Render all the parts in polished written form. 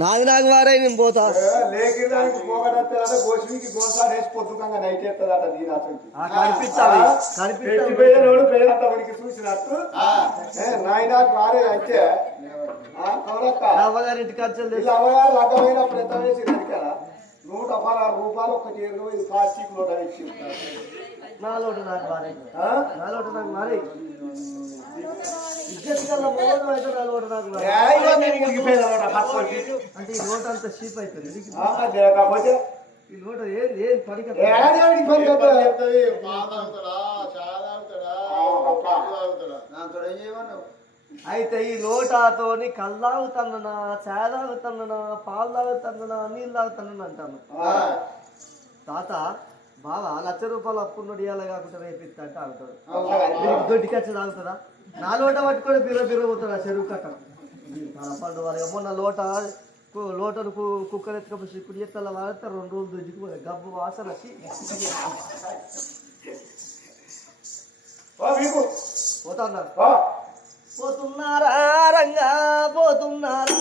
నాది నాకు వారే నేను పోతా లేకి దానికి పోగడతాడ గోసికి గోసాడు వేసి పొద్దుకంగా నైట్ ఎత్తదట కనిపించాలి కనిపించిపోయేవాడు పేరంతా ఉనికి చూసినట్టు నాయనాకు వారే అంటే అవ్వగారింటి ఖర్చులు అవ్వగారు లగ్గమైనప్పుడు ఎంత వేసి కదా ₹116 ఒక చేరు ఇది ప్లాస్టిక్ లోట వేసి నా లోటు నాకు వారే నా లోటు నాకు మారే అంటే ఈ లోటు అంత షీప్ అయిపోయింది ఈ లోటు ఏం పడిక అయితే ఈ లోటాతోని కళ్ళు తాగుతానన్నా చాయ్ తాగుతానన్నా పాలు తాగుతానన్నా నీళ్ళు తాగుతానన్నా అంటాను తాత బావా ₹1,00,000 అప్పున్నోడు ఇవ్వాలి కాకుండా రేపిస్తా అంటే ఆగుతాడు దొడ్డికచ్చి తాగుతుందా నా లోట పట్టుకొని బిర్ర పోతాడు ఆ చెరువు కట్ట పండు వాళ్ళు మొన్న లోటను కుక్కర్ ఎత్తుకపోయి ఇప్పుడు ఎత్తాల వాడితే 2 రోజులు దొడ్డికి గబ్బు వాసన వచ్చి పోతున్నారు పోతున్నారా రంగా పోతున్నారా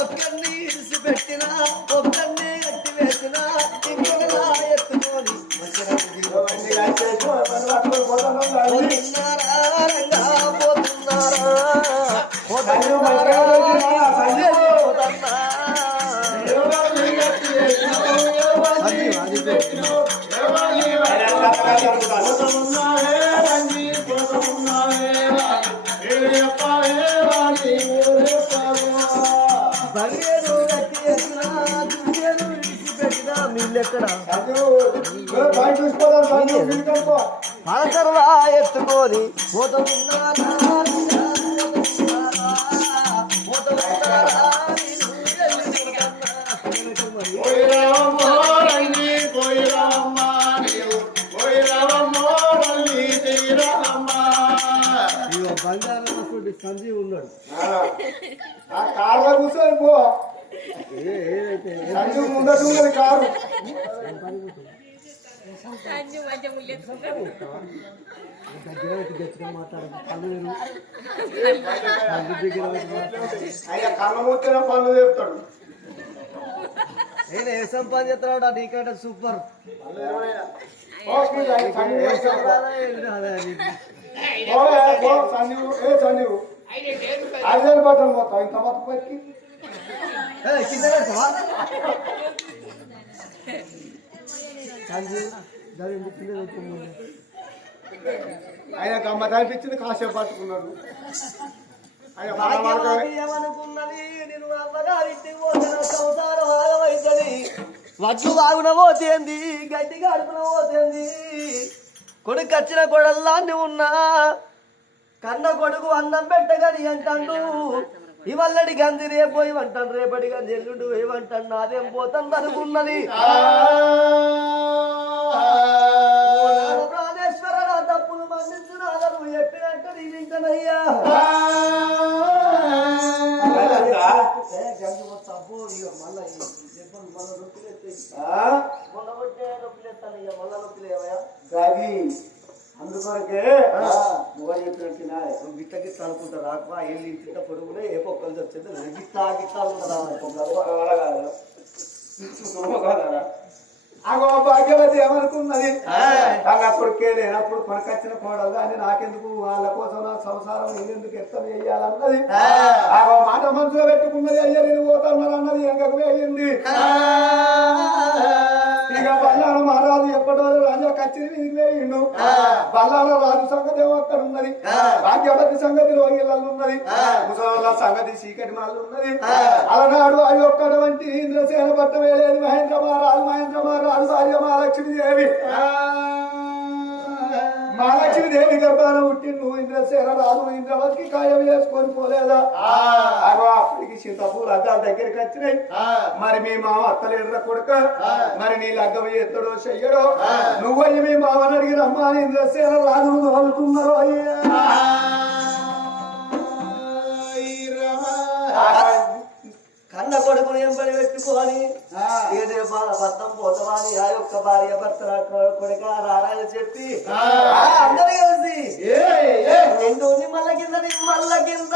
ఒక్కరిని ఇరిసి పెట్టినా ఒక్కరిని ఎత్తి వేసినా ఇంకొకలా ఎత్తుకొని మనసరలా ఎత్తుకొని పోతున్నారా బంగారం సంజీవ్ ఉన్నాడు కార్లో కూర్చొని పో సంజీవ్ ముందు కారు పనులు చెప్తాడు నేను ఏ సంపాదిస్తున్నాడు నీకంటే సూపర్ సంజీవ్ 5,000 బట్టలు మొత్తం ఇంత మొత్తం పట్టి ఆయన గమ్మ కనిపించింది కాసేపు పట్టుకున్నాడు ఏమనుకున్నది నేను అమ్మగారింటికి పోతున్న సంసారం ఆగమైతుంది వడ్లు వాగున పోతేంది గడ్డి గడుపున పోతేంది కొడుకు వచ్చిన కొడల్లా ఉన్నా కన్న కొడుకు అన్నం పెట్టగని అంటాడు ఇవల్లడి గంది రేపు ఏమంటాడు రేపటి గంది ఎల్లుండు ఏమంటాడు నాదేం పోతాను అనుకున్నది ప్రాణేశ్వర నా తప్పులు మన్నించు నాదా నువ్వు చెప్పినట్టు నీ వింటనయ్యా అందుకొరకే చెప్పినట్టున్నా గిట్ట గిట్ట అనుకుంటా రాక వెళ్ళి ఇంత పొడుగునే ఏ పొక్కలు వచ్చింది గిట్లా గిట్లా అనుకుంటా అగో భాగ్యవతి ఏమనుకున్నది అప్పుడు లేనప్పుడు కొనకొచ్చిన కోడలు అని నాకెందుకు వాళ్ళ కోసం నా సంసారం ఎందుకు ఎత్తం వేయాలన్నది అగో మాట మనసులో పెట్టుకున్నది అయ్యా నేను పోతాను అన్నది ఎంగకు వేయింది ఇక బల్లాడు మహారాజు ఎప్పటి వరకు రాజా కచ్చిరి నీకు వేయిండు బల్లాడు రాజు సంగతి ఏమో అక్కడ ఉన్నది భాగ్యవతి సంగతి రోగిళ్ళల్లో ఉన్నది ముసలి సంగతి చీకటి మాలు ఉన్నది అలనాడు అది ఒక్కటువంటి ఇంద్రసేన పట్టం వేలేదు మహేంద్ర మహారాజు భార్య మహాలక్ష్మీదేవి మహాలక్ష్మి దేవి గర్భాన పుట్టి నువ్వు ఇంద్రసేన రాదు ఇంద్రవతికి ఖాయం చేసుకొని పోలేదా అప్పటికి చింతపూర్ అద్దాల దగ్గరికి వచ్చినాయి మరి మీ మామ అత్తలేదురా కొడుక మరి నీ లగ్గం ఎత్తడో చెయ్యడో నువ్వయ్యి మీ మామని అడిగి రమ్మా ఇంద్రసేన రాదు అనుకున్నారు అయ్యా కన్న కొడుకుని ఏం పని పెట్టుకోని ఏదే భర్తం పోతవాని ఆ యొక్క భార్య భర్త కొడుక రారాయణ చెప్పి అందరూ కలిసి నిండు మల్ల కింద మల్ల కింద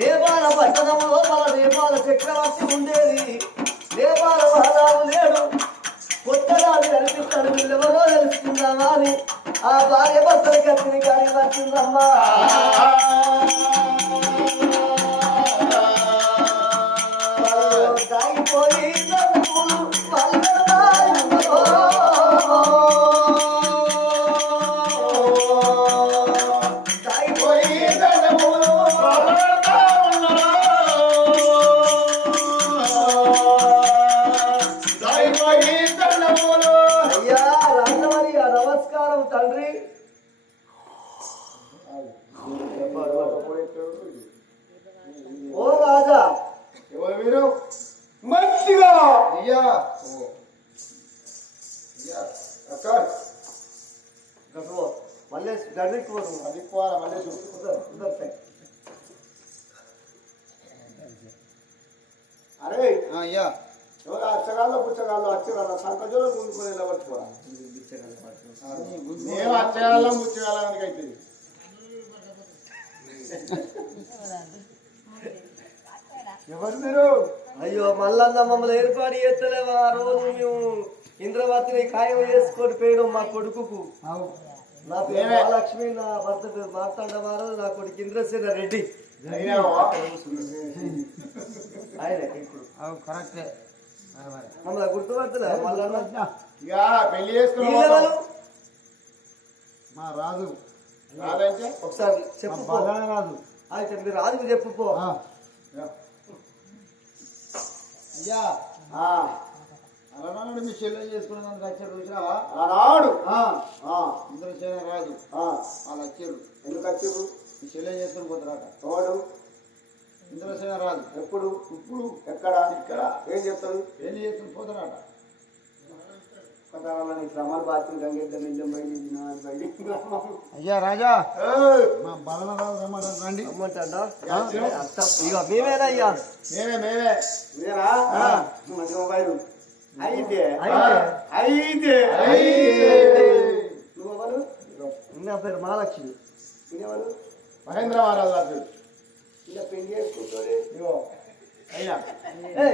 నేపాల పట్టణంలో మన నేపాల చక్రవర్తి ఉండేది నేపాల మహారాజు లేడు కొత్తగా కనిపిస్తాడు వీళ్ళెవరో తెలుసుకుందామా అని ఆ భార్య భర్తలు కత్తిని కానీ వచ్చిందమ్మా తాగిపోయి తండ్రి ఓ రాజా ఎవరు మీరు మంచిగా అయ్యా మళ్ళీ గడికి అరే అయ్యా ఎవరు అచ్చగాళ్ళు పుచ్చగాళ్ళు అచ్చగాళ్ళ సంకజలో ముందుకొని నిలబట్టుకోరా మేము అచ్చగాళ్ళం పుచ్చగాళ్ళకి అవుతుంది ఎవరు మీరు అయ్యో మల్లన్న మమ్మల్ని ఏర్పాటు చేస్తలేవా ఆ రోజు మేము ఇంద్రవతిని ఖాయం చేసుకొని పోయినాం మా కొడుకుకు నా పేరు మహాలక్ష్మి నా భర్త పేరు మార్తాండవారు నా కొడుకు ఇంద్రసేన రెడ్డి ఆయన ఇప్పుడు కరెక్టే మమ్మల్ని గుర్తుపడుతున్నా మల్లన్న పెళ్లి చేసుకున్నా మా రాజు రాదంటే ఒకసారి చెప్పు రాజు అయితే మీరు రాజుకు చెప్పుకో అయ్యా అలనాడు మీ చెల్లె చేసుకున్నందుకు వచ్చారు చూసినావా ఆనాడు ఇంద్రసేన రాజు వాళ్ళు వచ్చారు ఎందుకు వచ్చారు మీ చెల్లె చేసుకుని పోతారట తోడు ఇంద్రసేన రాజు ఎప్పుడు ఇప్పుడు ఎక్కడ ఇక్కడ ఏం చెప్తాడు పెళ్లి చేసుకుని పోతారట క్రమాలు బాధ్యత అయ్యా రాజా మా బలరాజు రమ్మంటారు రండి రమ్మంటా ఇక మేమేనా అయ్యా మేమే మీరా మంచి మొబైల్ అయితే నువ్వెవరు నా పేరు మహాలక్ష్మి నేనెవరు మహేంద్ర మహారాజు ఇలా పెళ్లి చేసుకుంటాడు అయినా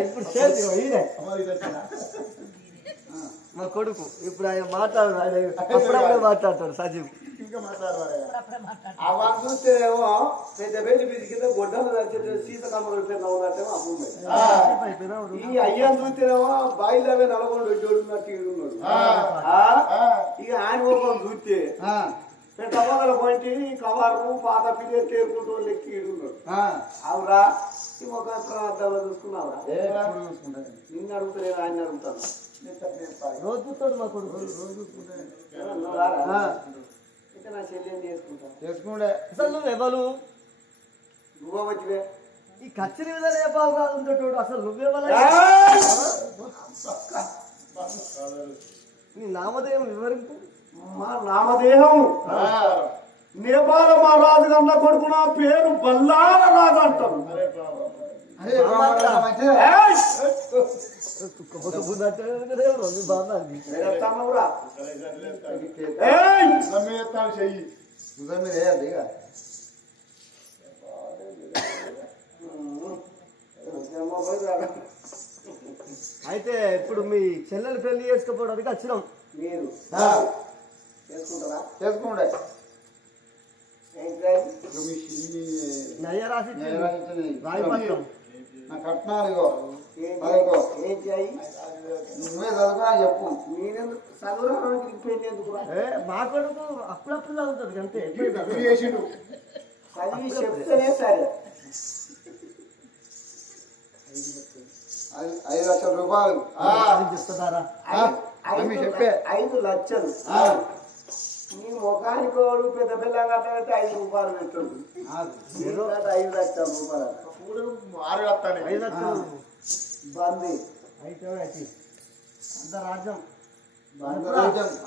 ఇప్పుడు చేతి ఈయనే మా కొడుకు ఇప్పుడు ఆయన మాట్లాడు ఆయన అప్పుడప్పుడే మాట్లాడతాడు సజీవ్ ఇంకా మాట్లాడవారు అవ్వ చూస్తేనేమో పెద్ద పెళ్లి బిడ్డ కింద గొడ్డలు నడిచేట సీతకమ్మలు ఉన్నట్టేమో అమ్ముంది ఈ అయ్యాన్ని చూస్తేనేమో బాయిలవే నలగొండ జోడున్నట్టు ఈడున్నాడు ఇక ఆయన ఒకరు చూస్తే టమాటాల పంటి కవర్లు పాత పిల్లలు తేరుకుంటూ లెక్కి ఈడున్నాడు అవురా ఈ ఒక అద్దంలో చూసుకున్నావురా నిన్ను అడుగుతలేదు ఆయన అడుగుతాను రోజు చూస్తాడు మా కొడుకు ఇంకా నా చెల్లి ఏం చేసుకుంటా చేసుకుంటే అసలు నువ్వు ఎవరు నువ్వు వచ్చివే ఈ కచ్చరి మీద నేపాలు రాదు ఉండేటోడు అసలు నువ్వెవరు నీ నామధేయం వివరింపు మా నామదేహం నేపాల మా రాజు కన్నా కొడుకు నా పేరు బల్లాల రాజు అంటారు. ఏయ్! ఎడతానవురా? ఏయ్! చెయ్యి భుజం మీద వేయాలి ఇక. అయితే ఇప్పుడు మీ చెల్లెలు పెళ్లి చేసుకోవడానికి వచ్చినాం. మీరు చేసుకుంటారా? చేసుకుంటే నయ్య రాసి రాయిపట్నం నా కట్నాలు ఇగో ఏం చేయి? నువ్వే చదువుకున్నా చెప్పు. నేనెందుకు చదువురానికి పెళ్లి ఎందుకు? మా కొడుకు అప్పుడప్పుడు చదువుతుంది అంతే. చేసిండు చదివి చెప్తేనే సరే. 5 లక్షల రూపాయలు చెప్తున్నారా? 5 లక్షలు నీ ముఖానికి వాడు పెద్ద పిల్ల కట్టాలంటే 5 రూపాయలు పెట్టండు. 5 లక్షల రూపాయలు 5 లక్షలు బంది అయితే అంతరాజ్యం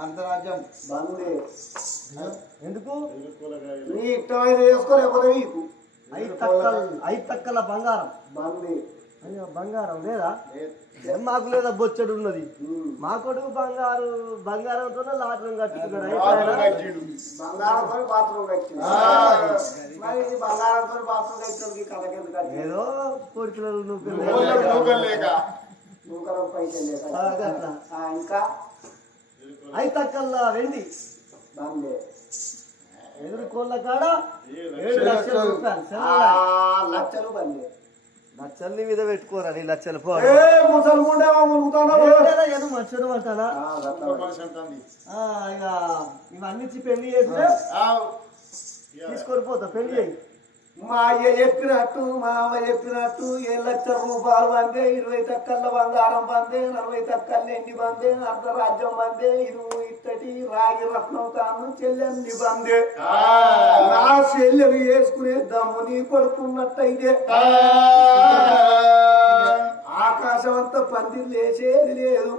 అంతరాజ్యం బంది. ఎందుకు? నీ ఇష్టమైతే చేసుకో, లేకపోతే నీకు 5 తక్కల బంగారం బంది. అయ్యో బంగారం లేదా? మాకు లేదా బొచ్చడు ఉన్నది. మా కొడుకు బంగారంతో లాటరీ కట్టుకున్నాడు. బంగారంతో బాత్రూమ్ కట్టింది. మరి బంగారంతో బాత్రూమ్ కట్టింది కథకెందుకు కట్టి? ఏదో కొడుకులు నూకరం పైసలు లేక. ఇంకా 5 తక్కల వెండి బంది. ఎదురు కోళ్ళ కాడ 7 లక్షల రూపాయలు. లక్షలు బంది. లక్షల్ని మీద పెట్టుకోరా నీ లక్షలు మనుషులు అంటారా? ఇక ఇవన్నీ ఇచ్చి పెళ్లి చేస్తే తీసుకొని పోతా. పెళ్లి చేయి. మా అయ్య చెప్పినట్టు మా అమ్మ చెప్పినట్టు 7 లక్షల రూపాయలు బందే, 20 తక్కల బంగారం బందే, 40 తక్కల ఎండి బందే, అర్ధరాజ్యం బందే, ఇరువు ఇత్తటి రాగి రత్నం తాను చెల్లెండి బందే. నా చెల్లెలు వేసుకునే దమ్ము నీ కొడుకున్నట్టయితే ఆకాశం అంతా పందిరు లేచేది లేదు,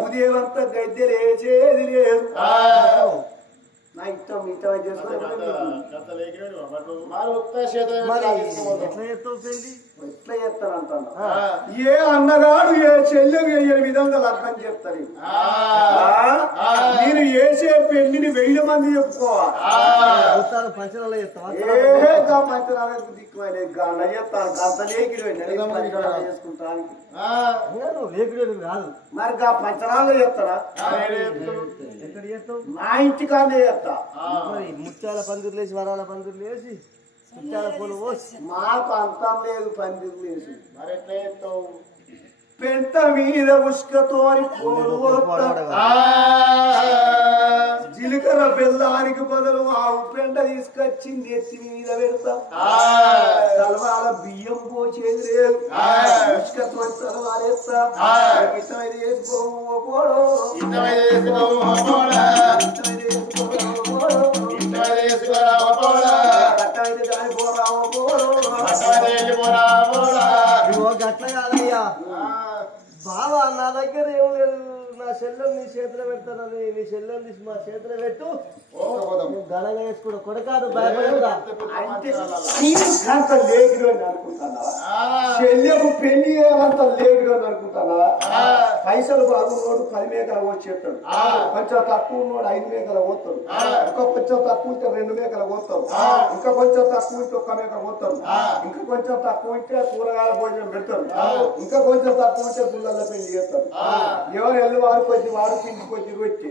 ఉదయం అంతా గద్దె లేచేది లేదు. నా ఇష్టం ఇష్టం చేసుకుని ఎట్లా చేస్తానంటున్నా? ఏ అన్నగాడు ఏ చెల్లెలు ఏ విధంగా లగ్నం చేస్తారు. నేను వేసే పెళ్లిని 1000 మంది చెప్పుకోవాలి. పంచనాలు చేస్తావా? పంచనాలకు దిక్కుమని గండ చేస్తాను. గంట లేకిడు చేసుకుంటానికి లేకుడు కాదు. మరి పంచనాలు చేస్తారా? ఎక్కడ చేస్తావు? నా ఇంటికానే చేస్తా. మరి ముత్యాల పందిర్లు వేసి వరాల పందిర్లు వేసి ముత్యాల పూలు పోసి. మాకు అంతం లేదు పందిర్లు వేసి. మరి ఎట్లా చేస్తావు? పెంట మీద ఉష్కతోని జీలకర్ర బెల్లానికి బదులు ఆవు పెంట తీసుకొచ్చింది ఎత్తి మీద పెడతా. తలవాల బియ్యం పోచేది లేదు, ఉష్కతోని తలవారేస్తా. ఇష్టమైతే చేసుకోపోడో, ఇష్టమైతే దాని పోరావో పోడో. గట్ల కాదయ్యా బావా, నా దగ్గర ఏం లేదు. నా చెల్లెలు నీ చేతిలో పెడతానని నీ చెల్లెలు తీసి మా చేతిలో పెట్టు. ఘనంగా వేసుకున్నా కొడకాదు భయపడేదా? అంటే అంత లేకిడు అని అనుకుంటున్నావా? చెల్లెకు పెళ్లి చేయాలంత లేకిడు అని అనుకుంటున్నావా? పైసలు బాగున్నోడు 10 మేకలు వచ్చేస్తాడు, కొంచెం తక్కువ ఉన్నోడు 5 మేకలు పోతాడు, ఇంకా కొంచెం తక్కువ ఉంటే 2 మేకలు పోతాడు, ఇంకా కొంచెం తక్కువ ఉంటే 1 మేక పోతాడు, ఇంకా కొంచెం తక్కువ ఉంటే కూరగాయల భోజనం పెడతాడు, ఇంకా కొంచెం తక్కువ ఉంటే గుళ్ళల్లో పెళ్లి చేస్తాడు. ఎవరు ఎల్లు వారు కొద్ది వారు పిండి కొద్ది పెట్టి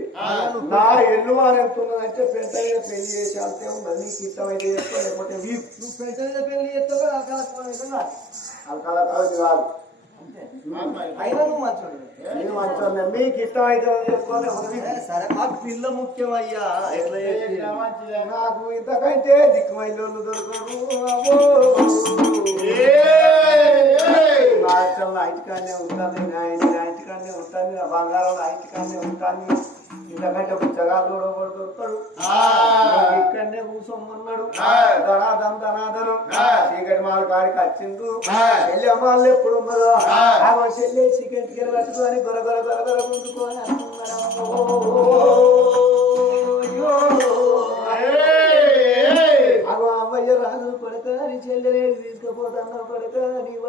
నా ఎల్లు వారు ఎంత ఉన్నదంటే పెంట మీద పెళ్లి చేసి అంతే ఉన్నది. నీకు ఇష్టమైతే చేస్తా, లేకపోతే నువ్వు పెంట మీద పెళ్లి చేస్తావు అల్కాలది కాదు. అయినా నువ్వు మంచోడు. నేను మంచి మీకు ఇష్టమైతే చేసుకోవాలి. సరే మాకు పిల్ల ముఖ్యమయ్యా. ఎట్లా నాకు ఇంతకంటే దిక్కుమైలు దొరకరు. నా ఇంటికాన్నే ఉంటాను, నా ఇంటికాన్నే ఉంటాను, నా బంగారం నా ఇంటికాన్నే ఉంటాను. ఇంతకంటే పుచ్చగాలు దొరుకుతాడు. ఇక్కడనే కూర్చోమన్నాడు. ధనాధనం చీకటి మాల కాడికి వచ్చిండు. చెల్లి అమ్మాళ్ళు ఎప్పుడు ఉన్నదో చెల్లి చీకటి గిర పట్టుకొని గొర గొర గొర గొర ముందుకొని అంటున్నాడు.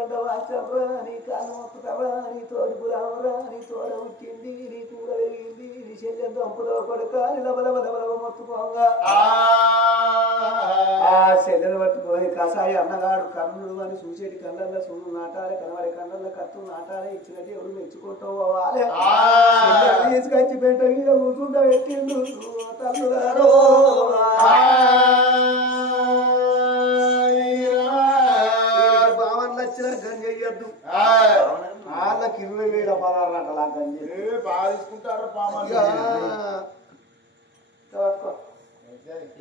పంట వాచవరా నీ కాలు మొక్కుతావా నీ తోడు పురావరా నీ తోడ ఉట్టింది నీ కూర వెలిగింది నీ శల్యం దంపులో కొడుక నిలబలబలబల మొత్తుకోగా ఆ శల్యను పట్టుకొని కసాయి అన్నగాడు కన్నుడు అని చూసేటి కళ్ళల్లో సూడు నాటాలి కనబడి కళ్ళల్లో కత్తులు నాటాలి ఇచ్చినట్టు ఎవరు మెచ్చుకుంటూ పోవాలి తీసుకొచ్చి పెట్ట మీద కూర్చుంటా పెట్టిండు తల్లుగారు బావన్లు వచ్చిన గంజి అయ్యొద్దు వాళ్ళకి 20,000 పదార్థాలు అలా గంజి బాగా తీసుకుంటారు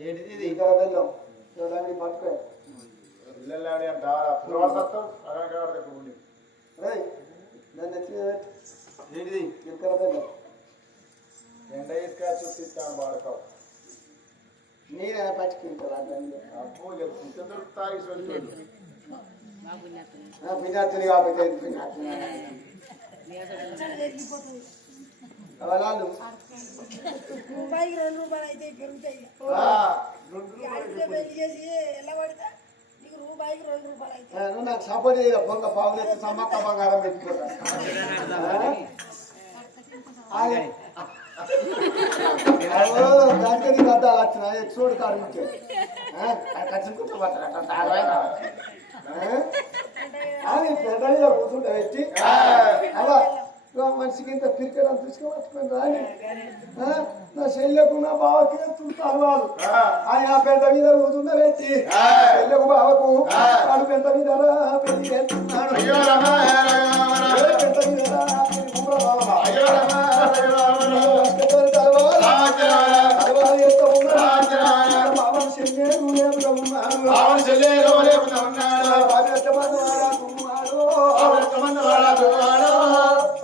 ఏంటిది ఇంకా వెళ్ళాం చూడండి పట్టుకో దాన్ని ఏంటిది ఇంకా వెళ్ళాం ఎండ ఇసుక చూపిస్తాను వాడుకో నేను పచ్చికింటారా గంజి అప్పు చెప్తుంటే దొరుకుతాయి పినాతులు కాబట్టి వాళ్ళు రూపాయికి 2 రూపాయలు అయితే పెరుగుతాయి పెళ్లి చేసి ఎలా పడితే నీకు రూపాయికి 2 రూపాయలు అయితే నువ్వు నాకు సపోర్ట్ చేయ పొంగ పావు చేస్తే సమ్మక్క బంగారం పెట్టుకుంటా దానికి నీకు అద్దాలు వచ్చిన చూడు కారు నుంచి కచ్చుకుంటూ అది పెద్దగా కూర్చుంటా పెట్టి అలా మనిషికి ఇంత క్రికెట్ అని తీసుకువచ్చుకుని రాని నా శల్యకు నా బావకి చూస్తారు వాళ్ళు ఆయన పెద్ద మీద కూర్చుంటా పెట్టి శల్యకు బావకు వాడు పెద్ద మీద పెళ్లి చేస్తున్నాడు పెద్ద మీద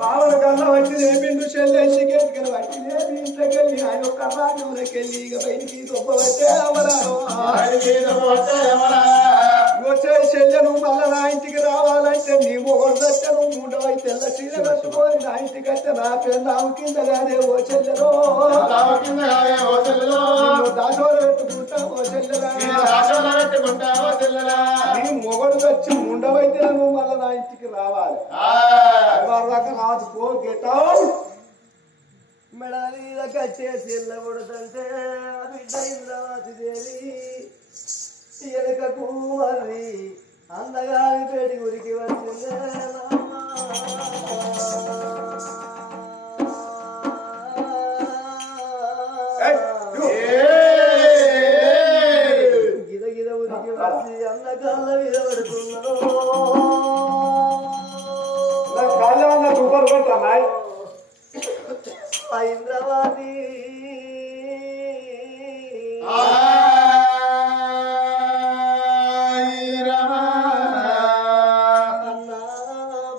పావన కన్నా వచ్చి లేపిండు చెల్లేసి గెలికలు వచ్చి లేపి ఇంట్లోకెళ్ళి ఆయన ఒక్క రాజ్యంలోకెళ్ళి ఇక బయటికి గొప్ప పెట్టే వచ్చే చెల్లెను మళ్ళా నా ఇంటికి రావాలంటే నీ మొగడు దచ్చను మూడవై తెల్ల చీర కట్టుకొని నా ఇంటికి వస్తే నా పెళ్ళాము కింద కాదే ఓ చెల్లెలో దాసోలు పెట్టుకుంటా ఓ చెల్లెలా నీ మొగడు వచ్చి ఉండవైతే నువ్వు మళ్ళా నా ఇంటికి రావాలి దాకా రాదు పో గెట్ అవుట్ మెడాలి కచ్చేసి ఎల్లబడుతుంటే బిడ్డ ఇంద్రవాసి దేవి ఎనకకు మర్రి అందగాని పేటి గురికి వచ్చిందే గిద గిద ఉరికి వచ్చి అందగాళ్ళ మీద పడుతున్నాను ఇంద్రవాది అన్నా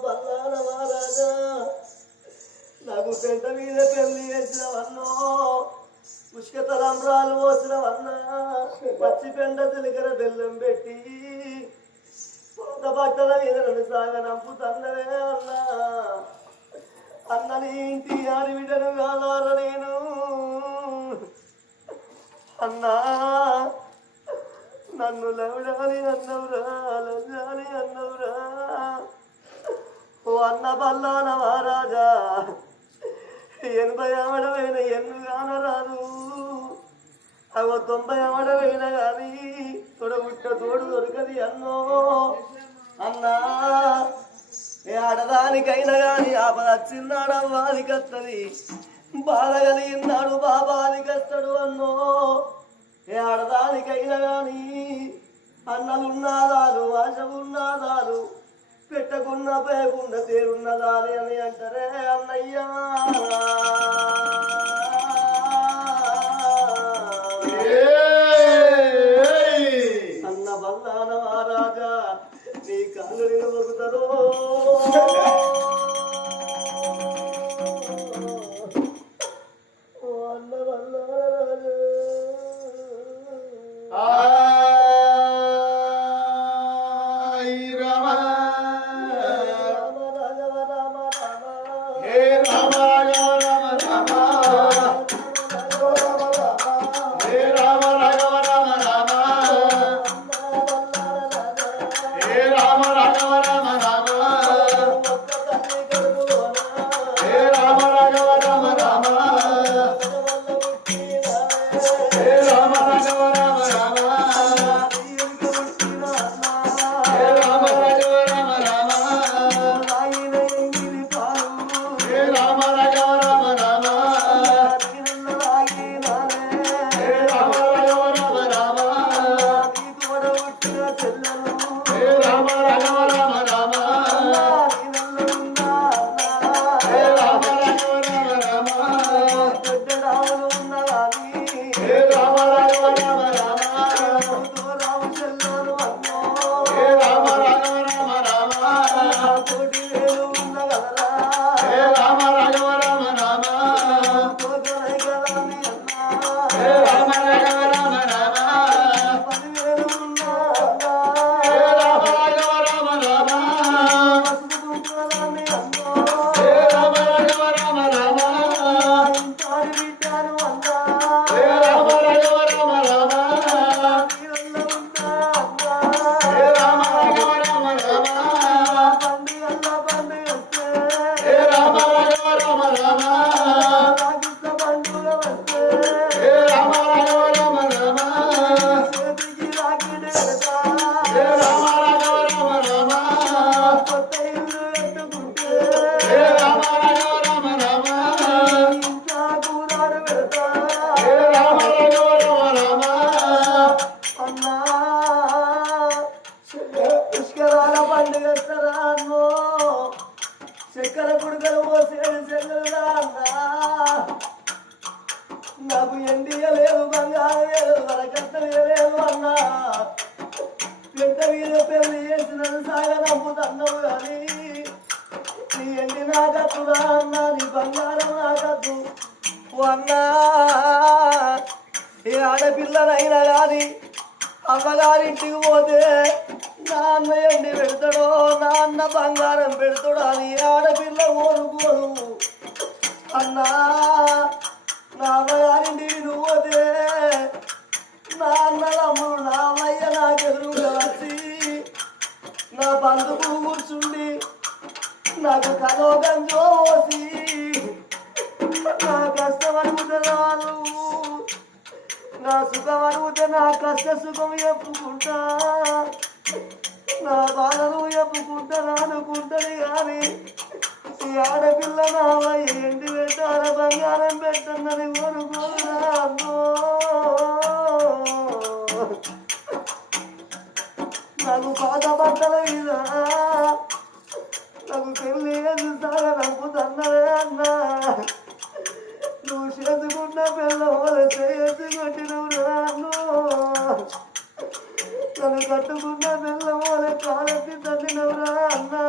బల్లాల మహారాజా నాకు పెంట మీద పెళ్లి చేసినవన్నో పుష్కతలంబ్రాలు పోసినవన్నా పచ్చి పెండ చిలికర బెల్లం పెట్టి పొంత బట్టల మీద నన్ను సాగనంపుతన్నవే అన్నా అన్నని ఇంటి ఆడి బిడ్డను కాదార నేను అన్నా నన్ను లవడాలి అన్నవురా లజ్జాలి అన్నవురా ఓ అన్న బల్లాన మహారాజా 80 ఆవడమైన ఎన్ను కానరాదు అవో 90 ఆవడమైన కానీ తొడగుట్ట తోడు దొరకది అన్నో అన్నా ఏ ఆడదానికైనా గాని ఆపద వచ్చిన్నాడవ్వాదికి వస్తుంది బాధ కలిగినాడు బాబాదికి వస్తాడు అన్నో ఏ ఆడదానికైనా గాని అన్నలున్నాదాలు ఆశలున్నాదాలు పెట్టకున్నా పేయకుండా తేరున్నదాలి అని అంటారే అన్నయ్యా అన్న బల్లాన మహారాజా నీ కాళ్ళు నిలబొగుతారో అన్న బల్లాన రామ రామ రామ రామ నాకు ఎండియలేదు బంగారం లేదు వరకట్టలేదు అన్నా పెద్ద మీద పెళ్లి చేసిన సాగనమ్ముతున్నావు కానీ నీ ఎండి నాకత్తురా అన్నా నీ బంగారం నాకద్దు అన్నా ఏ ఆడపిల్లనైనా కానీ అమ్మగారింటికి పోతే నాన్న ఎండి పెడతాడో నాన్న బంగారం పెడతాడో అని ఆడపిల్ల కోరుకోడు అన్నా నా అమ్మగారింటికి నువ్వు పోతే నాన్న తమ్ముడు నామయ్య నాకెదురుగా వచ్చి నా బంధువులు కూర్చుండి నాకు కలోగంజో పోసి నా కష్టం అనుకుంటున్నాను నా సుఖం అనుకుంటే నా కష్ట సుఖం చెప్పుకుంటా నా బాధను చెప్పుకుంటాను అనుకుంటది కానీ ఈ ఆడపిల్ల నామయ్య ఎండి పెట్టాల బంగారం పెట్టన్నది కొనుకోరాను నాకు పాత బట్టల మీద నాకు పెళ్ళి సాగా నమ్ముతున్నదే అన్నా నువ్వు చేసుకున్న పిల్ల చేసి కొట్టినవు రాను నన్ను కట్టుకున్న పిల్ల కాలెత్తి తల్లినవురా అన్నా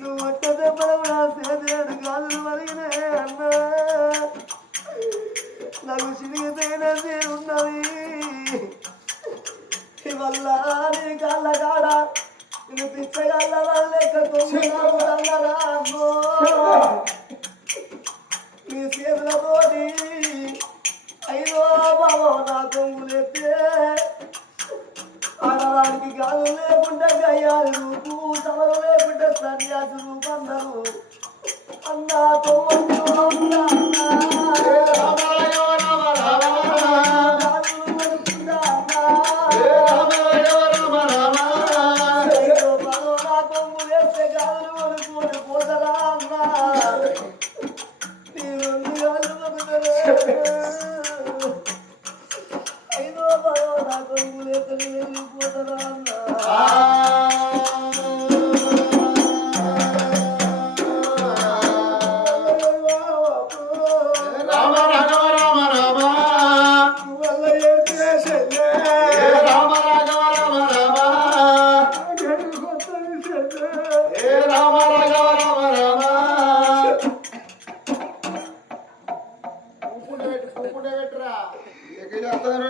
నువ్వు ఒక్క దెబ్బలు నా చేతి కాదు మరిగినే అన్నా నాకు చిరిగిపోయినది ఉన్నది వల్ల నీ కళ్ళ కాడ నేను పిచ్చగల్ల వాళ్ళెక్కరా నీ చేతులతోటి అయ్యో బాబో నా కొంగులెత్తే ఆడవాడికి గాలు లేకుండా గయ్యాలి రూపు సమరు లేకుండా సన్యాసి రూపందరు అన్నా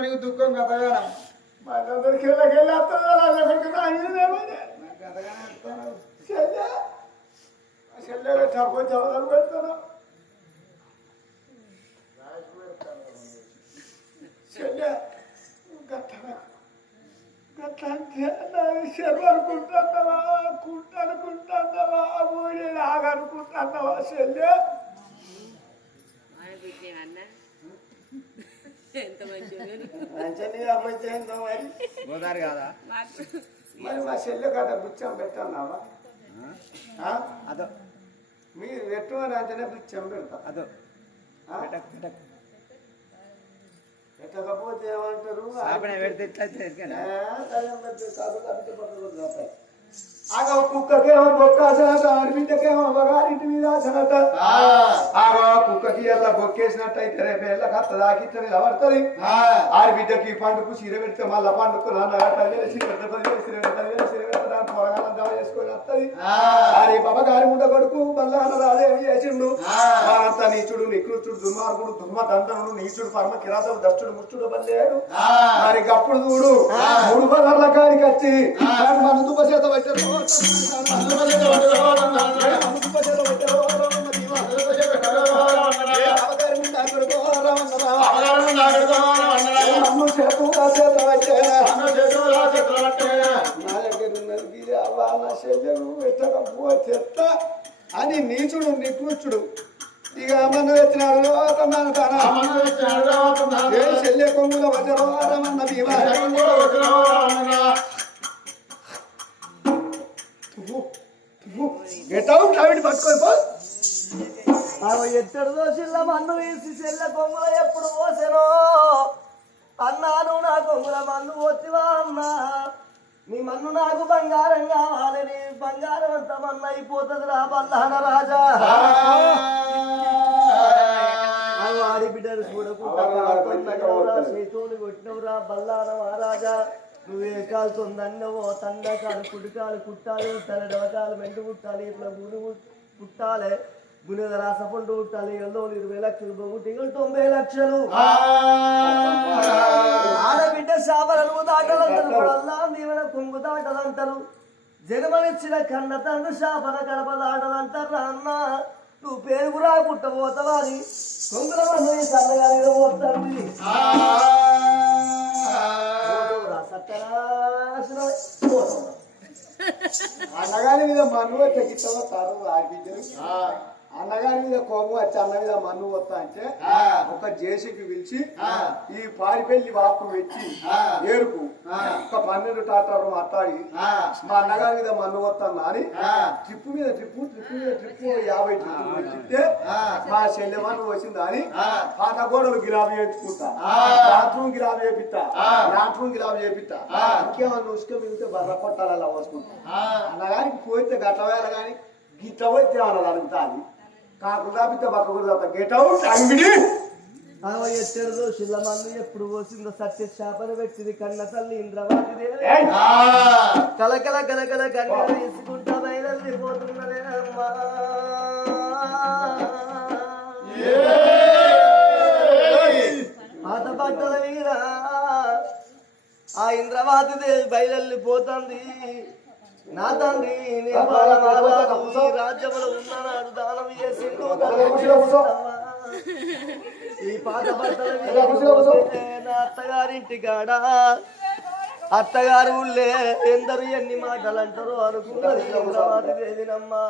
నీకు దుఃఖం కథగా అనుకుంటున్నావా కుంటనుకుంటున్నావా నాగనుకుంటున్నావా చెల్లె గోదారు కాదా మరి మా చెల్లె కథ బిచ్చం పెట్టన్నావా అదో మీరు పెట్టమని అంటేనే బిచ్చం పెడతా అదో పెట్టకపోతే ఏమంటారు ఆగో కుక్కకేమో బొక్కాసనట ఆడబిడ్డకేమో మగారింటి మీద ఆసనట ఆగో కుక్కకి ఎలా బొక్కేసినట్టయితే రేపు ఎల్ల కత్త దాకిట్ల నిలబడుతుంది ఆడబిడ్డకి పండుకు చీర పెడితే మళ్ళా పండుకు చేసుకొని వస్తుంది అని బాబగారి ముండ కొడుకు మళ్ళా రాదేవి చేసిండు అంత నీచుడు నికృష్టుడు దుర్మార్గుడు దుర్మదండనుడు నీచుడు పరమ కిరాసడు దష్టుడు ముష్టుడు బల్లేడు మరి గప్పుడు చూడు 3 బల్లర్ల కాడికి వచ్చి మన దుబ్బచేత పెట్టారు అని నీచుడు నికృష్టుడు ఇక మన తెచ్చినాడు చెల్లె కొంగుల వజ్రమన్న భీమా ఎత్తడిదో చిల్ల మన్ను వేసి చెల్ల కొంగుల ఎప్పుడు పోసెనో అన్నాను నా కొంగుల మన్ను పోతివా అన్నా నీ మన్ను నాకు బంగారం కావాలి నీ బంగారం అంత మన్ను అయిపోతుంది రా బల్లాన రాజా చేతులు కొట్టినవురా బల్లాన మహారాజా నువ్వే కాలుతో దండవో తండకాలు కుడికాలు కుట్టాలి కుట్టాలి డవకాలు మెండు కుట్టాలి ఇట్లా గుడి కుట్టాలి గుణిద రాసపండు కుట్టాలి 20 లక్షలు బొగుటిగలు 90 లక్షలు ఆడబిడ్డ శాపలను దాటలంటారు అల్లా దీవెన కొంగు దాటలంటారు జగమనిచ్చిన కన్న తండ్రి శాపన గడప దాటలంటారు అన్న నువ్వు పేరు రాకుంట పోతావా అని కొంగుల మంది సన్నగానే పోతుంది అన్నగారి మీద మన్ను తెగిస్తావా తారు ఆడిపించారు అన్నగారి మీద కోపం వచ్చి అన్న మీద మన్ను వస్తా అంటే ఒక జేసీకి పిలిచి ఈ పారిపెళ్లి వాపు పెట్టి ఏరుకు ఒక 12 టాటాలు మాట్లాడి మా అన్నగారి మీద మన్ను వస్తాను అని ట్రిప్పు మీద ట్రిప్పు 50 ట్రిప్పులు పెట్టితే మా చెల్లెమన్ను వచ్చింది అని పాత గోడలు గిలాబీ వేసుకుంటా బాత్రూమ్ గిలాబీ వేపిస్తా లాట్రూమ్ గిలాబీ వేపిస్తా ఇంకేమన్నా ఉసుక మిగితే బర్ర కొట్టాలి అలా పోసుకుంటా అన్నగారికి పోయితే గట్టవేళ కానీ గిట్ట పోయితే అన్నది అడుగుతాది కాకుండా పిత్త పక్క కూడా గెట్ అవుట్ అంగిడి ఎత్తెరదో శిల్లమందు ఎప్పుడు పోసిందో సత్య శాపన పెట్టింది కన్న తల్లి ఇంద్రవాది దేవి కలకల కలకల కన్నీరు తీసుకుంటా బయలుపోతున్నదే అమ్మా పాత బట్టల మీద ఆ ఇంద్రవాది దేవి బయలుపోతుంది నా తండ్రి రాజ్యములో ఉన్నాడు దానం చేసిండు ఈ పాత బట్టల నా అత్తగారింటి కాడ అత్తగారు ఊళ్ళే ఎందరు ఎన్ని మాటలు అంటారో అనుకున్నది ఇంద్రవాది దేవినమ్మా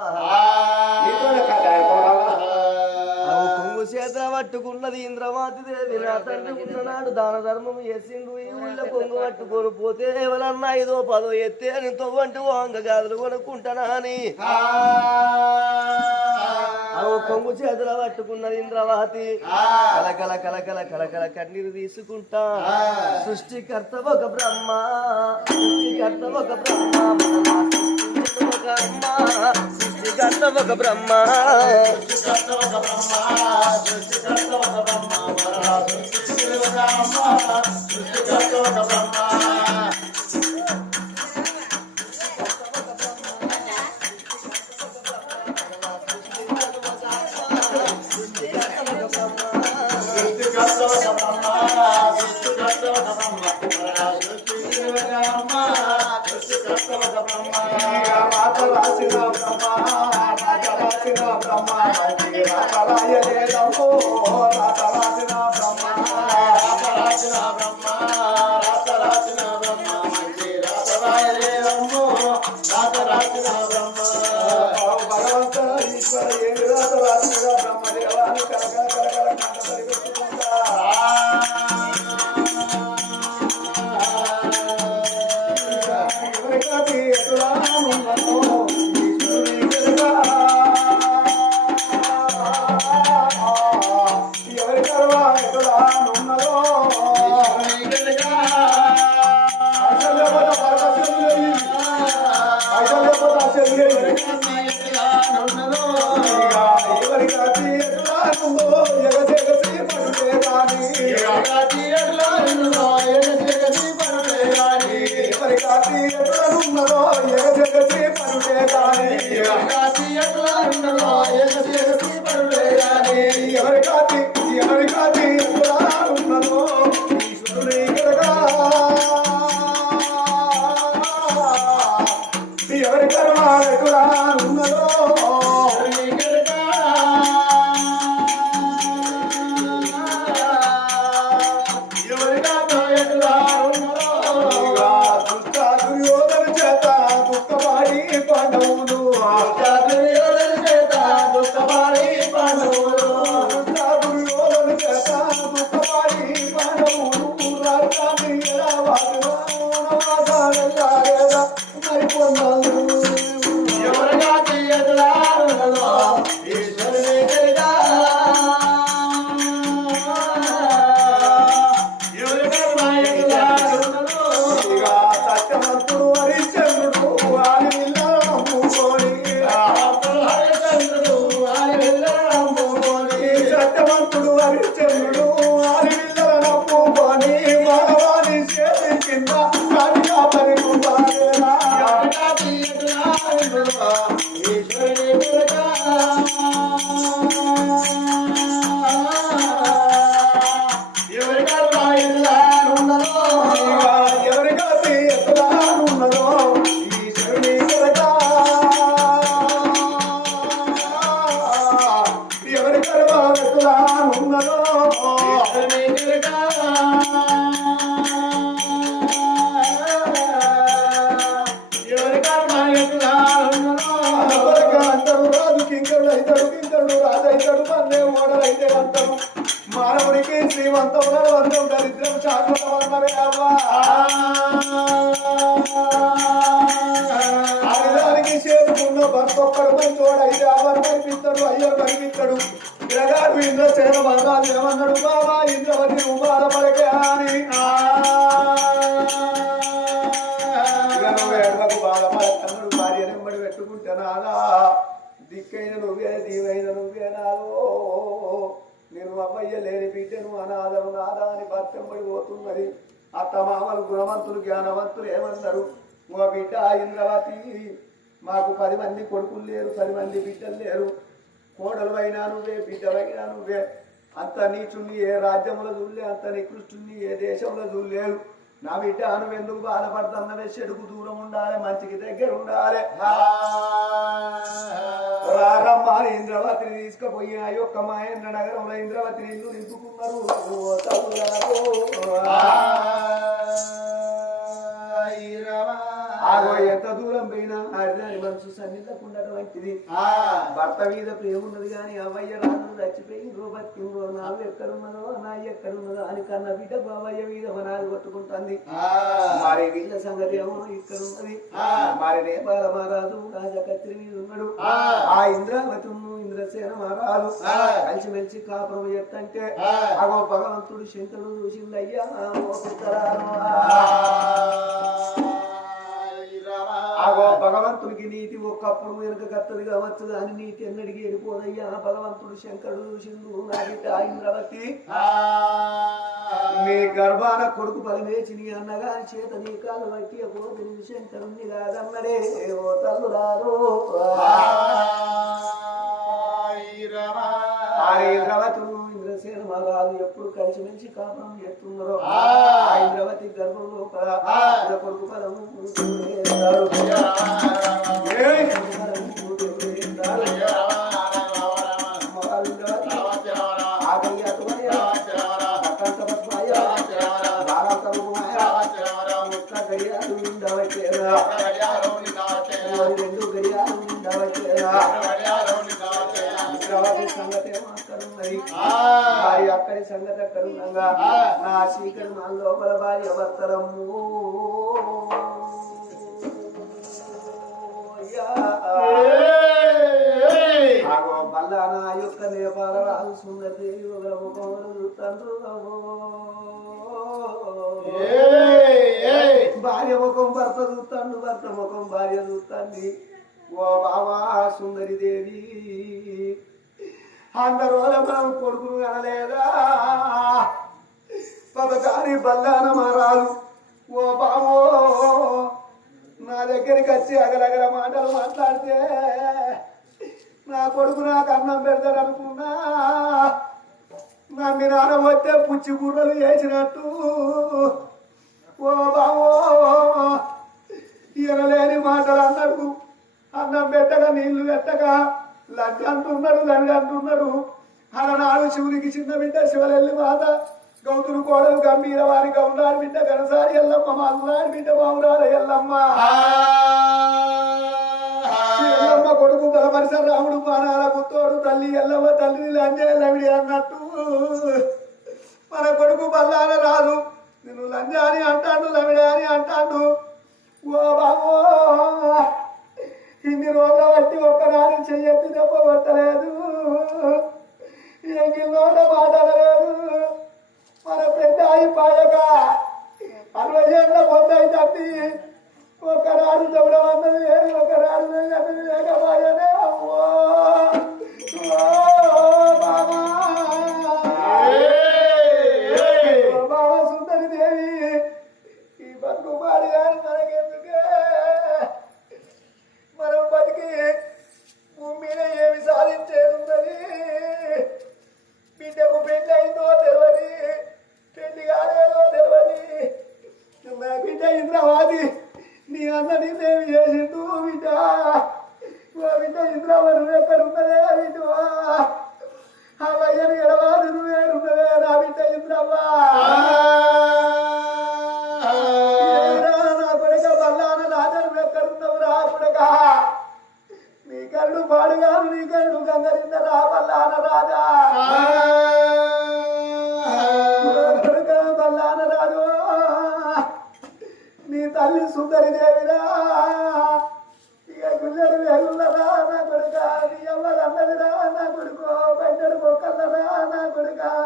కొంగు చేత పట్టుకున్నది ఇంద్రవాది దేవి నా తండ్రి ఉన్ననాడు దాన ధర్మం చేసిండు ఈ ఊళ్ళో కొంగు పట్టుకొని పోతే ఎవరన్నా 5 10 ఎత్తే అని తొవ్వంటూ వంగ గాదులు కొనుక్కుంటానా అని కొంగు చేతుల పట్టుకున్నది ఇంద్రవాతి కలకల కలకల కలకల కన్నీరు తీసుకుంటా సృష్టికర్త ఒక బ్రహ్మ సృష్టికర్త ఒక బ్రహ్మ ఒక అమ్మ సృష్టికర్త ఒక బ్రహ్మ హరిచంద్రుడు హరివిల్లల నమ్ముకొని ఉన్నదో అంటారు రాజు కింకరుడు అవుతాడు కింకరుడు రాజు అవుతాడు మన్నే ఓడలు అయితే అంటారు మానవుడికి శ్రీమంతం వంతం దరిద్రం శాశ్వతం అన్నవే అవ్వా ఆడదానికి చేరుకున్న భర్త ఒక్కడు మంచోడు అయితే అవరు కనిపిస్తాడు అయ్యరు కనిపిస్తాడు పిల్లగాడు ఇంద్రసేన మహారాజు ఏమన్నాడు బాబా ఇంద్రవతి నువ్వు బాధపడకే అని నువ్వు బాధపడతాడు భార్య నెమ్మడి పెట్టుకుంటున్నానా దిక్కైన నువ్వే దీవైన నువ్వే నాదో నేను అమ్మయ్య లేని బిడ్డను అనాథను నాదా అని భర్తెంబడి పోతున్నది అత్త మామలు గుణవంతులు జ్ఞానవంతులు ఏమన్నారు ఓ బిడ్డ ఇంద్రవతి మాకు 10 మంది కొడుకులు లేరు 10 మంది బిడ్డలు లేరు కోడలు అయినా నువ్వే బిడ్డలైనా నువ్వే అంత నీచుణ్ణి ఏ రాజ్యంలో చూడలే అంత నికృష్టుని ఏ దేశంలో చూడలేదు నా బిడ్డ నువ్వెందుకు బాధపడుతున్నవే చెడుకు దూరం ఉండాలి మంచికి దగ్గర ఉండాలి రారమ్మా ఇంద్రవతిని తీసుకుపోయి ఆ యొక్క మాయన్న నగరంలో ఇంద్రవతిని ఇల్లు నింపుకున్నారు ఆగో ఎంత దూరం పోయినా ఆడదాని మనసు సన్నిధకుండటువంటిది భర్త మీద ప్రేమ ఉన్నది కానీ అవయ్య రాజు చచ్చిపోయి బతికిందో నావు ఎక్కడున్నదో నా ఎక్కడున్నదో అని కన్న బిడ్డ బావయ్య మీద మనాలు కొట్టుకుంటుంది మరి వీళ్ళ సంగతి ఏమో ఇక్కడ ఉన్నది మరి నేపాల మహారాజు రాజకత్రి మీద ఉన్నాడు ఆ ఇంద్రావతి ఇంద్రసేన మహారాజు కలిసిమెలిసి కాపురం ఎత్తంటే అగో భగవంతుడు శంకరుడు చూసిందయ్యా ఆగో భగవంతుడికి నీతి ఒక్కప్పుడు వెనుక కత్తది కావచ్చు కానీ నీతి ఎన్నడికి వెళ్ళిపోదయ్యా భగవంతుడు శంకరుడు చూసిండు నా బిడ్డ ఇంద్రవతి నీ గర్భాన కొడుకు బలమేచి నీ అన్నగా చేత నీ కాలు బట్టి పోతుంది శంకరుణ్ణి కాదన్నడే ఓ తల్లు రారు ఇంద్రవతుడు ఇంద్రసేన మహారాజు ఎప్పుడు కలిసిమెలిసి కాపురం చేస్తున్నారో ఆ ఇంద్రవతి గర్భంలో కొడుకు పదము గడియాలు రెండు గడియాలు సంగతి అక్కడున్నది భార్య అక్కడి సంగతి అక్కడుండగా నా చీకటి మా లోపల భార్య భర్తరమ్ము మళ్ళా నా యొక్క నేపాల రాజు సుందరదేవి ఒక ముఖమును చూస్తాను భార్య ముఖం భర్త చూస్తాను భర్త ముఖం భార్య చూస్తాంది ఓ బాబా సుందరి దేవి అందరూ మనం కొడుకును కనలేదా పదకారి బల్లాన మారాలు ఓ బాబో నా దగ్గరికి వచ్చి అగలగల మాటలు మాట్లాడితే నా కొడుకు నాకు అన్నం పెడతాడు అనుకున్నా నా మీ నాన్న వస్తే పుచ్చి గుర్రలు వేసినట్టు ఓ బాబో ఇరలేని మాటలు అన్నాడు అన్నం పెట్టగా నీళ్లు పెట్టగా లడ్డు అంటున్నాడు లండి అంటున్నాడు అలనాడు శివునికి చిన్న బిడ్డ శివలెల్లి మాత గౌతుడు కోడలు గంభీర వారి గౌనాడు బిడ్డ గనసారి ఎల్లమ్మ మా అల్లాడి బిడ్డ బావురాల ఎల్లమ్మ ఎల్లమ్మ కొడుకు బలపరిస రాముడు బాణాల గుత్తోడు తల్లి ఎల్లమ్మ తల్లిని లంజేలవిడి అన్నట్టు మన కొడుకు బల్లాన రాదు నేను లంజ అని అంటాడు లవిడే అని అంటాడు ఓ బాబో ఇన్ని రోజుల బట్టి ఒక్కనాడు చెయ్యెత్తి దెబ్బ పట్టలేదు ఎంగిల్లోట మాట్లాడలేదు మన పెద్ద అయిపోయాక 60 ఏళ్ళ పొద్దు తప్పి ఒకనాడు చెప్పడం అన్నది లేదు ఒకనాడు అన్నది లేకపోయానే అమ్మో బాబా సుందరి దేవి ఈ బతుకు పాడు గారు మనకెందుకే మనం బతికి భూమి మీద ఏమి సాధించేది ఉన్నది బిడ్డకు పెళ్లి అయిందో తెలియదు పెళ్లి కాలేదో తెలియదు నా బిడ్డ ఇంద్రవాది నీ అన్నని దేవి చేసిండు బిడ్డ బిడ్డ ఇంద్రవరం ఎక్కడ ఉన్నదే బిడ్డ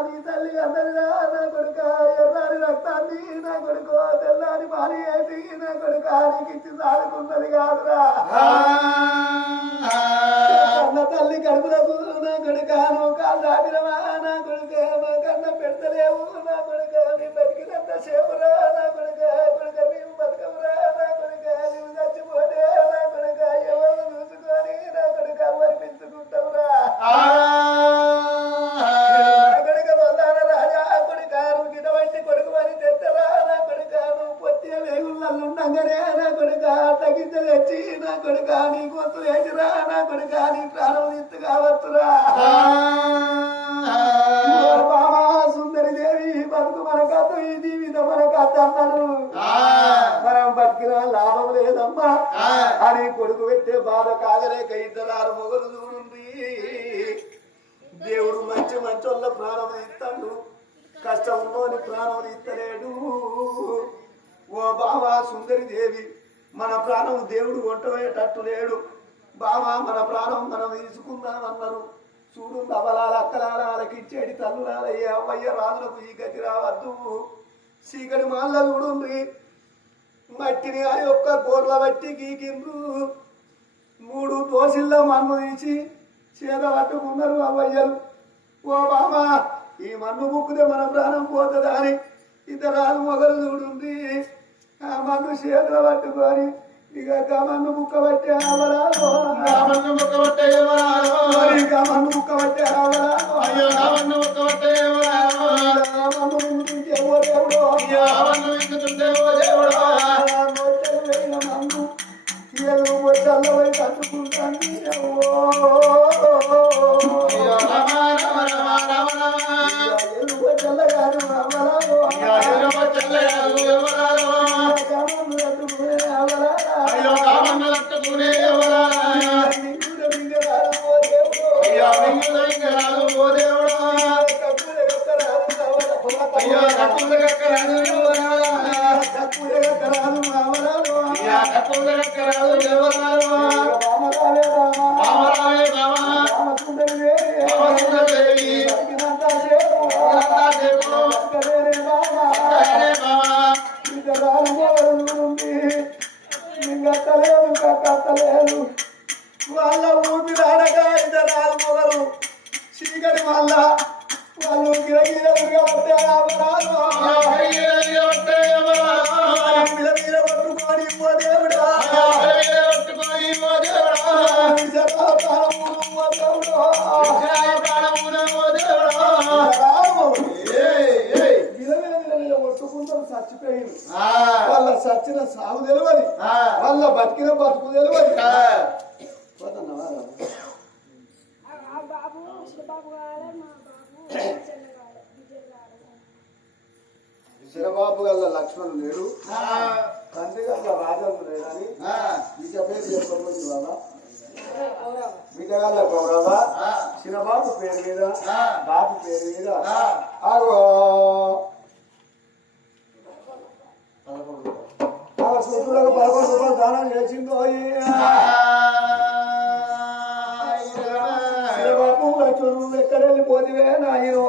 నీ తల్లి అన్నదిరా నా కొడుక ఎర్రాని రక్తాన్ని నా కొడుకు తెల్లాని పాలి ఏంటి నా కొడుక నీకు ఇచ్చి సాగుతున్నది కాదురా కన్న తల్లి కడుపులకు నా కొడుక నువ్వు కాళ్ళు దాపినవా నా కొడుక మా కన్న పెడతలేవు నా కొడుక నీ బతికినంత సేపురా నా కొడుక కొడుక మేము బతకమురా నా కొడుక నువ్వు చచ్చిపోతే నా కొడుక ఎవరు చూసుకొని నా కొడుక వరిపించుకుంటావురా కొడుక బొల్లాన రాజా కొడుక నువ్వు గిటవంటి కొడుకు అని తెస్తారా నా కొడుక నువ్వు పొత్తి వేగుళ్ళల్లో ఉండగానే నా కొడుక తగ్గించలు తెచ్చి నా కొడుక నీ గొంతు వేసిరా నా కొడుక నీ ప్రాణం తీస్తు కావచ్చురా బాబా సుందరి దేవి బతుకు మన కథ ఈ జీవితం మన కథ అన్నాడు మనం బతికిన లాభం లేదమ్మా అని కొడుకు పెట్టే బాధ కాగలేక ఇద్దరు మొగలు చూడుంది దేవుడు మంచి మంచోళ్ళ ప్రాణం ఇస్తాడు కష్టం ఉన్నోని ప్రాణం ఇస్తలేడు ఓ బాబా సుందరి దేవి మన ప్రాణం దేవుడు వంటమయ్యేటట్టు లేడు బాబా మన ప్రాణం మనం తీసుకుందామన్నారు చూడు నవలాల అక్కలాల అలకిచ్చేడి తల్లులాల ఏ అవ్వయ్య రాజులకు ఈ గతి రావద్దు చీకటి మాల్ల చూడుండ్రి మట్టిని ఆ యొక్క గోర్ల బట్టి గీకిండ్రు 3 దోసిల్లో మన్ను తీసి చేత పట్టుకున్నారు అవ్వయ్యలు ఓ బామా ఈ మన్ను ముక్కుదే మన ప్రాణం పోతుందా అని ఇద్దరు మొగలు చూడుంది ఆ మన్ను చేతులు పట్టుకొని ఇక మన్ను ముక్క పట్టే అవరాలు మన్ను ముక్క పట్టే మన్ను ముక్క పట్టే అవరాలు మన్ను ముక్కించేవో దేవుడు వేయిన మన్ను చల్ల పోయి కట్టుకుంటాను చల్లగారు కట్టలేదు వాళ్ళ ఊపిరాడగా ఇద్దరు మొగలు చీకటి వల్ల వాళ్ళు గిరగిరగా పట్టుకొని ఓ దేవుడా కొట్టుకుంటారు చచ్చిపోయింది వాళ్ళ చచ్చిన సాగు తెలియదు వాళ్ళ బతికిన బతుకు తెలియదు బాబు బాబు కావాలి మా బాబు చెల్ల కావాలి విజయ్ కావాలి చిరబాబు గల్ల లక్ష్మణ్ లేడు తండ్రి గల్ల రాజు లేడని బిడ్డ పేరు చెప్పబోతుంది వాళ్ళ బిడ్డ గల్ల గౌరవ చిన్నబాబు పేరు మీద బాబు పేరు మీద సూత్రులకు 11 రూపాయలు దానం చేసిందో చిన్నబాబు లక్ష్మణ్ ఎక్కడ వెళ్ళిపోతివే నాయనో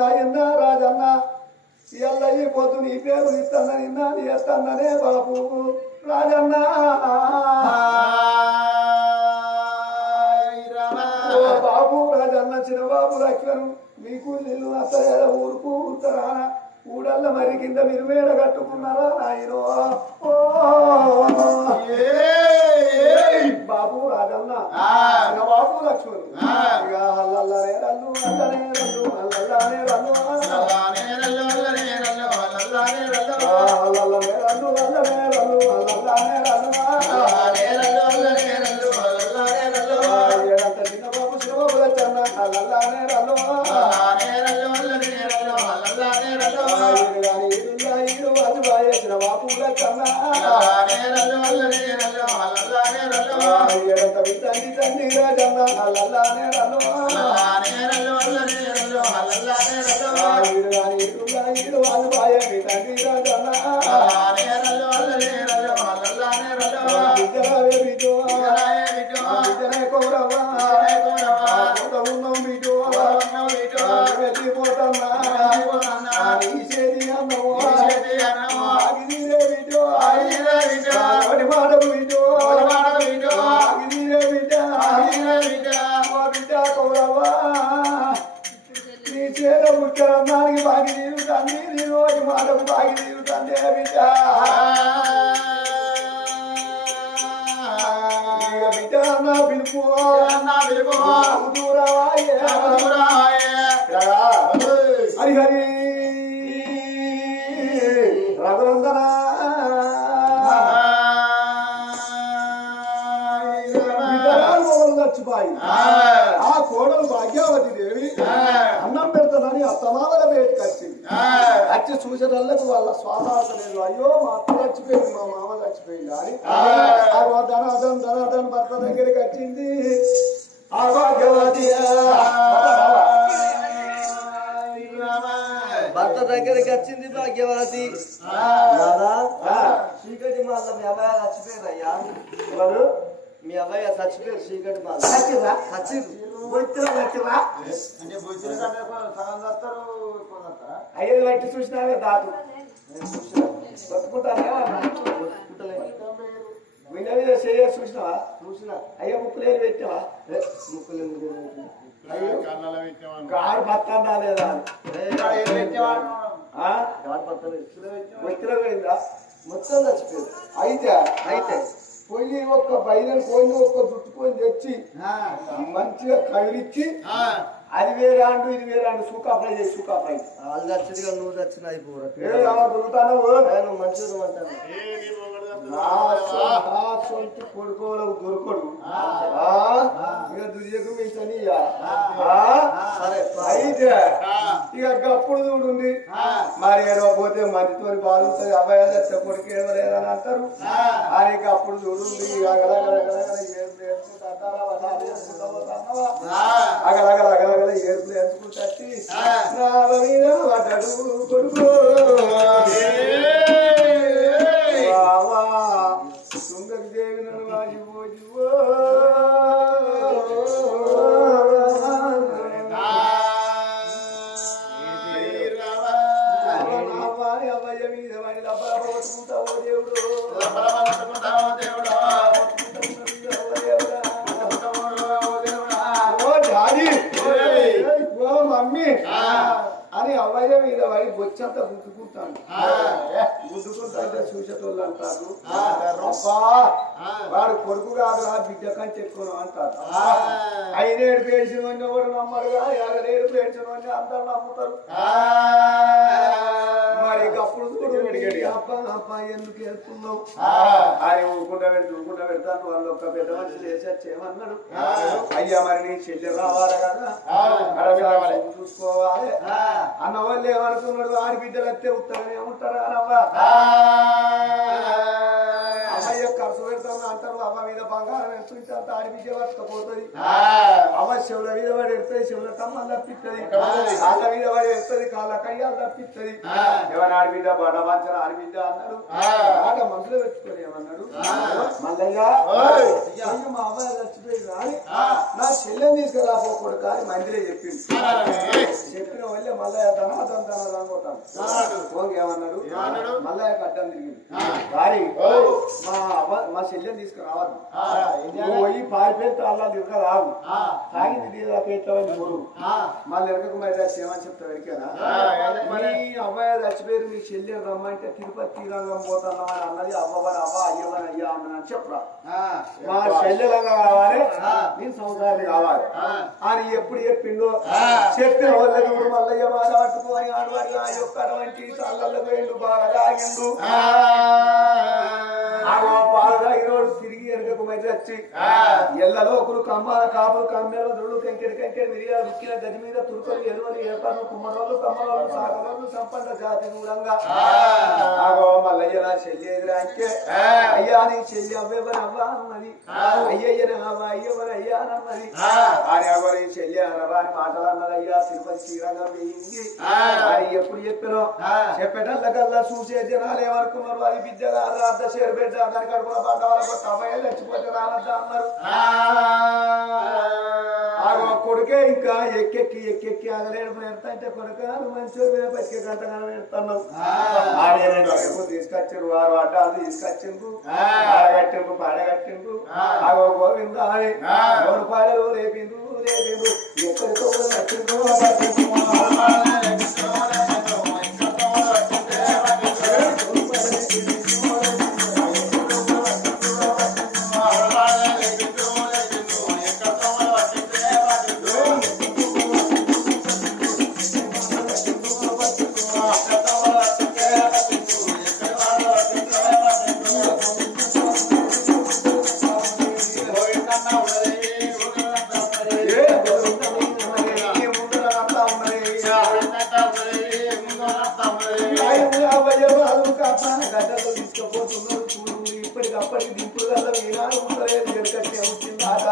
రాజన్న రాజన్న ఇవాళ ఈ పొద్దు నీ పేరు ఇస్తానని నాది ఎస్తాననే బాబు రాజన్న బాబు రాజన్న చిన్నబాబు లక్ష్మణ్ మీకు ఇల్లు నచ్చలేద ఊరుకు ఉత్తరాన ఊడల్ల మరి కింద మీరు మేడ కట్టుకున్నారా నాయనో బాబు రాజన్న బాబు లక్ష్మణ్ ఇక అల్లల్లనే రల్లు అల్లనే రల్లు అల్లల్లనే రల్లు అల్లల్లనే రల్లు అల్లనే రల్లు ఏడంత చిన్న బాబు చిన్నబాబు లచ్చన్న అల్లల్లనే రల్లు ఈడు అది బాయేసిన బాబు లచ్చన్న ఏడంత తండ్రి తండ్రి రాజన్న అల్లల్లనే రల్లు ఈడు అది బాయే తండ్రి రాజన్న బిడ్డనే కౌరవ గౌరవా నీ చేత ముఖ్యరంగానికి బాగి తీరుతాంది నీ రోజు మాటకు బాగి తీరుతాంది బిడ్డ బిడ్డ అన్న పిలుపు హరి హరి రఘునందన చచ్చిపోయి ఆ కోడలు భాగ్యవతి దేవి అన్నం పెడతానని అత్తమామల బయటకు వచ్చింది వచ్చి చూసేటళ్ళకు వాళ్ళ స్వాదార్థ లేదు అయ్యో మా అత్త చచ్చిపోయింది మా మామ చచ్చిపోయింది అని ధనాధన్ భర్త దగ్గరికి వచ్చింది ఆ భాగ్యవతి భర్త దగ్గరికి వచ్చింది భాగ్యవతి చీకటి మాల మీ అబ్బాయి చచ్చిపోయారయ్యా ఎవరు మీ అబ్బాయి చచ్చిపోయారు చీకటి మాల అయ్యేది బట్టి చూసినావే దాటు బతుకుంటానే విన్న మీద చేయ చూసినావా చూసినా అయ్యో ముక్కులేని పెట్టావా ముక్కులు గాడు బతాడా లేదా వచ్చిన పోయిందా మొత్తం చచ్చిపోయారు అయితే పొయ్యి ఒక్క బయలు పోయి ఒక్క జుట్టుకొని తెచ్చి మంచిగా కదిలిచ్చి అది వేరే అండు ఇది వేరే అండు సూకాఫ్రై చేసి సూకాఫ్రై వాళ్ళు చచ్చిగా నువ్వు చచ్చిన అయిపోరా దొరుకుతాను మంచిగా అంటాను కొడుకోలు దొరకడు ఇక దుర్యకు మించని సరే అయితే ఇక అప్పుడు చూడుంది మరి ఏడవపోతే మంచితో బాగుంటుంది అబ్బాయి తెచ్చ కొడుకు ఏడవలేదని అంటారు ఆయనకి అప్పుడు చూడుంది అగలగలగలగల ఏడుపు నేర్చుకుంటే నా మీద పడ్డాడు కొడుకు సుందరి దేవి నన్ను వాజివో అభయ మీద వాడి లబ్బలబట్టుకుంటావో దేవుడు మమ్మీ అని అవ్వయ్య మీద వాడి బొచ్చంతా గుద్దుకుంటాను గుద్దుకుంటే చూసేటోళ్ళు అంటారు అబ్బా వాడు కొడుకు కాదు బిడ్డ కంటే ఎక్కువ అంటారు 5 పేర్చిన వాడిని కూడా నమ్మరుగా 50 పేర్చిన వాడిని అందరు నమ్ముతారు మరి అప్పుడు అబ్బా ఎందుకు వెళ్తున్నావు అని ఊరుకుంటా పెడతాను వాళ్ళు ఒక్క పెద్ద మనిషి చేసి ఏమన్నాడు అయ్యా మరి నీ చెల్లి రావాలి కదా చూసుకోవాలి అన్న వాళ్ళు ఏమనుకున్నాడు ఆడి బిడ్డలు వస్తే ఉత్తరమే ఉంటారు అనవ్వా అమ్మయ్య ఖర్చు పెడతాను అంటారు అమ్మ మీద బంగారం ఎత్తుంటే అంత ఆడి బిడ్డ పట్టుకపోతుంది అమ్మ శివుల మీద పడి ఎడుతుంది శివుల కమ్మలు తప్పిస్తుంది కాళ్ళ మీద పడి ఎడుతుంది కాళ్ళ కయ్యాలు తప్పిస్తుంది ఎవరు ఆడి బిడ్డ బడ బాంచన ఆడి బిడ్డ అన్నాడు ఆట మనసులో పెట్టుకొని ఏమన్నాడు మల్లయ్య మా అమ్మాయి చచ్చిపోయింది కానీ నా చెల్లెని తీసుకురాపోకూడదు కానీ మందిరే చెప్పింది చెప్పిన వాళ్ళే మల్లయ్య ధనాదం అనుకుంటాను ఏమన్నాడు మల్లయ్య అడ్డం తిరిగింది కానీ మా చెల్లెని తీసుకురావద్దు పోయి పారిపోయి అల్లా దిగ రావు తాగింది పేట్లవని గురువు మళ్ళీ ఎరగకు మరి ఏమని చెప్తా వెరికేనా మీ అమ్మాయి చచ్చిపోయి మీ చెల్లెని రమ్మంటే తిరుపతి రంగం పోతున్నాం అని అన్నది అవ్వని అవ్వ అయ్యవని అయ్యా అమ్మని చెప్పరా మా చెల్లెలంగా కావాలి నేను సంసారాన్ని కావాలి అని ఎప్పుడు చెప్పిండో చెప్పిన వాళ్ళకి ఇప్పుడు మల్లయ్య బాధ పట్టుకోని ఆడవాడు ఆ యొక్క అటువంటి తల్లల్లో వేళ్ళు బాగా రాగిండు బాగా ఈరోజు తిరిగి వెనుకకు మరి వచ్చి ఎల్లలో ఒకరు కమ్మాల కాపులు కమ్మేల దొడ్లు కంకెడి మిరియాలు ముక్కిన గది మీద తురుకలు ఎరువలు ఏర్పాటు కుమ్మరోళ్ళు కమ్మరోళ్ళు సాగరోళ్ళు సంపన్న జాతి దూరంగా మల్లయ్య నా చెల్లి ఎదురా అంటే అయ్యా నీ చెల్లి అవ్వని అవ్వా అన్నది అయ్యయ్యని అయ్యవని అయ్యా అన్నది అని ఎవరి చెల్లి అనరా అని మాటలు అన్నది అయ్యా తిరుపతి శ్రీరంగం వేయింది అని ఎప్పుడు చెప్పినో చెప్పేటల్లకల్లా చూసే జనాలు ఏమనుకున్నారు అది బిడ్డగా అర్ధ షేర్ బిడ్డ దాని కడుపున పడ్డ వాళ్ళకు తమయ్య చచ్చిపోతే రావద్దా అన్నారు కొడుకే ఇంకా ఎక్కెక్కి అగలేడు పెడతా అంటే కొడుకాలు మంచిగా పచ్చి గంటగానే పెడతాను తీసుకొచ్చారు వారు అడ్డాలు తీసుకొచ్చిండ్రు పాడగట్టిండ్రు పాడగట్టిండ్రు అగో గోవింద అని 2 రూపాయలు రేపిండ్రు లేడు ఎక్కడితో వచ్చిందో పట్టించుకో. గడ్డలు తీసుకుపోతున్నారు చూడు ఇప్పటికప్పటికి దింపులు గల్ల ఈనాడు ఉండలేదు ఎక్కడికి వచ్చిందాక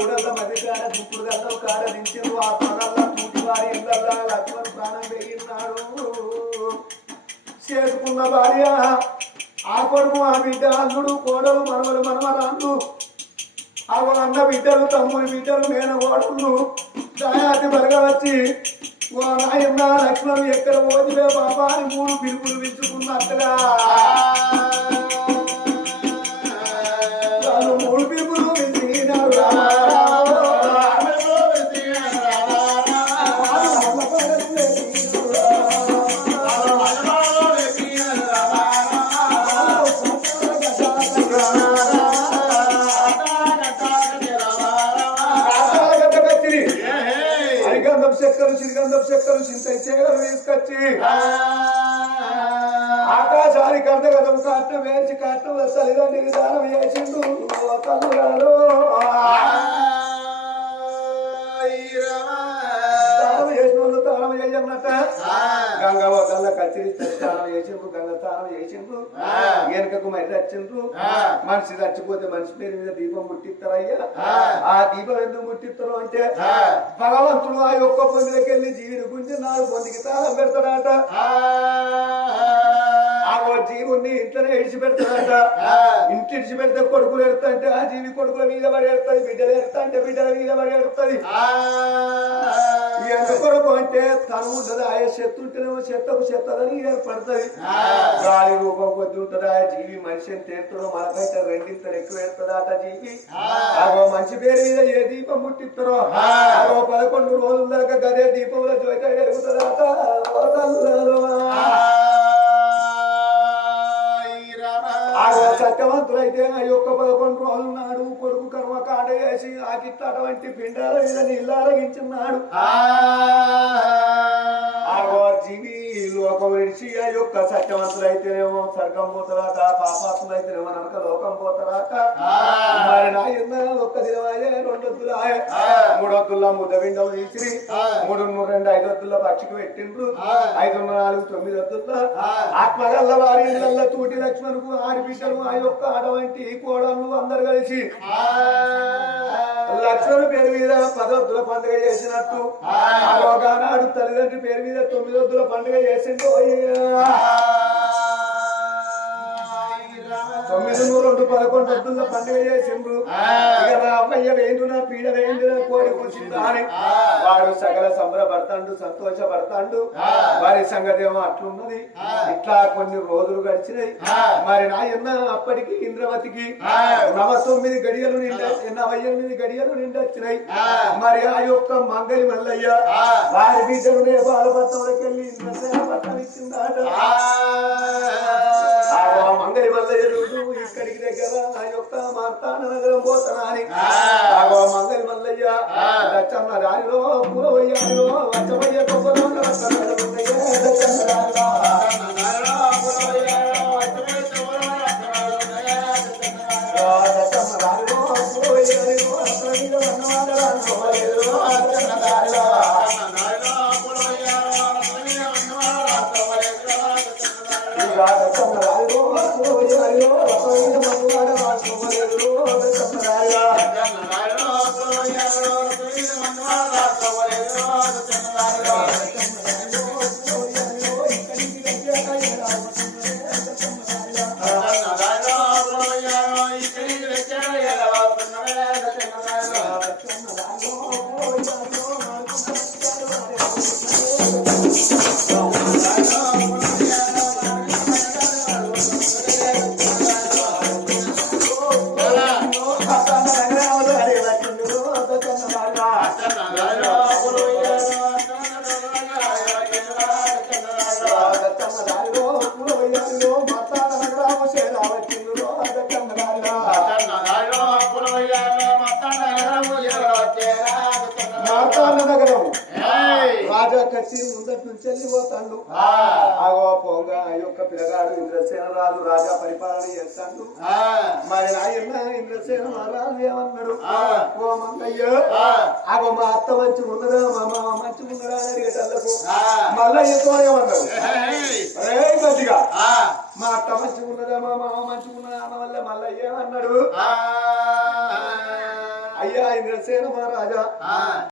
ఊడల మధ్య కాడ దింపులు గల్ల కాడ దించిండు ఆ తొడల్లా తూటి వారి ఇళ్ళల్లా లక్ష్మణ ప్రాణం పెరిగినాడు చేసుకున్న భార్య ఆ కొడుకు ఆ బిడ్డ అల్లుడు కోడలు మనవలు మనవరాళ్ళు అవ అన్న బిడ్డలు తమ్ముడి బిడ్డలు నేను ఓడలు దాయాతి బరగా వచ్చి ఓ నాయన్న లక్ష్మణ్ ఎక్కడ పోతివే బాబా అని 3 పిలుపులు పిలుచుకున్నట్టుగా వాళ్ళు 3 పిలుపులు పిలిచినారు. చెక్కలు చింతై చేయలు తీసుకొచ్చి ఆకాశానికి అర్ధగతం కాటం వేసి కాటం తల్లిదండ్రులకి దానం చేసిండు తల్లుగారు దానం చేసిన వాళ్ళు దానం చేయన్నట్ట గంగవ్వ గల్ల కచ్చిరి స్నానం చేసిండ్రు గంగ స్నానం చేసిండ్రు వెనుకకు మరి వచ్చిండ్రు మనిషి చచ్చిపోతే మనిషి పేరు మీద దీపం ముట్టిస్తారయ్యా ఆ దీపం ఎందుకు ముట్టిస్తారు అంటే భగవంతుడు ఆ యొక్క పొందికి వెళ్ళి జీవిని గురించి 4 పొందికి తాళం పెడతాడట ఆ జీవుని ఇంట్లోనే ఇడిచిపెడతాడట ఇంటి ఇడిచిపెడితే కొడుకులు ఎడతాంటే ఆ జీవి కొడుకుల మీద పడి ఎడుతుంది బిడ్డలు ఎడతా అంటే బిడ్డల మీద పడి ఎడుతుంది ఎంత కొడుకు అంటే తను ఉంటది ఆ చెత్త ఉంటేనేమో చెత్తకు చెత్తదని ఏర్పడుతుంది గాలి రూపం కొద్ది ఉంటది ఆ జీవి మనిషి ఎంత ఎత్తుడో మనకైతే 2 ఇంతలు ఎక్కువ ఎడుతుంది అట జీవి అగో మంచి పేరు మీద ఏ దీపం ముట్టిస్తారో అగో 11 రోజుల దాకా గదే దీపంలో జ్యోతి ఎరుగుతుంది అట సత్యవంతులైతే ఆ యొక్క 11 రోజులు నాడు కొడుకు కర్మకాండ చేసి ఆకిట్ల అటువంటి పిండాల మీద నీళ్ళు అరగించున్నాడు జీవి లోకం విడిచి ఆ యొక్క సత్యవంతులైతేనేమో స్వర్గం పోతారాట పాపాత్ములైతేనేమో నరక లోకం పోతారాట మరి నాయన ఒక్క దినమాయే 2 వద్దులాయే 3 వద్దుల్లో ముద్దవిండం తీసి 3 2 5 వద్దుల్లో పక్షికి పెట్టిండ్రు 5 4 9 వద్దుల్లో ఆత్మగల్ల వారి ఇళ్ళల్లో తూటి లక్ష్మణుకు ఆడిపిట్టలు ఆ యొక్క అటువంటి కోడళ్ళు అందరు కలిసి లక్ష్మణు పేరు మీద 10 వద్దుల పండుగ చేసినట్టు నాడు తల్లిదండ్రి పేరు మీద 9 వద్దుల పండుగ చేసిండు 9 2 11 వద్దుల పండుగ చేసిండ్రు అమ్మయ్య వేండున పీడ వేండున కోడి కూర్చుందా అని వాడు సకల సంబరపడతాడు సంతోషపడతాడు వారి సంగతి ఏమో అట్లున్నది ఇట్లా కొన్ని రోజులు గడిచినాయి మరి నాయన్న అప్పటికి ఇంద్రవతికి 9 గడియలు నిండా 98 గడియలు నిండొచ్చినాయి మరి ఆ యొక్క మంగళి మల్లయ్య వారి బిడ్డలు నేపాలపట్నంలోకి వెళ్ళి ఇంద్రసేనపట్నం ఇచ్చిందాట మంగళి మల్లయ్య ఇక్కడికి దగ్గర ఆ యొక్క మార్తాండ నగరం పోతానా అని మంగళి మల్లయ్య దచ్చన్న రాలిలో పూలవయ్యాలో వచ్చమయ్య కొబ్బరి నగరం రాజా కచ్చి ముందటి నుంచి వెళ్ళిపోతాడు. ఆగో పోగా ఆ యొక్క పిల్లగాడు ఇంద్రసేన రాజు రాజా పరిపాలన చేస్తాడు. మరి నాయన ఇంద్రసేన మహారాజు ఏమన్నాడు? ఓ మంగయ్య, ఆగో మా అత్త మంచి ఉన్నదా, మా మామ మంచి ఉన్నదా అని అడిగేటల్లకు మల్లయ్యతో ఏమన్నాడు? అరే కొద్దిగా మా అత్త మంచి ఉన్నదా, మా మామ మంచి ఉన్నదా అన్న వల్ల మల్లయ్య ఏమన్నాడు? అయ్యా ఇంద్రసేన మహారాజా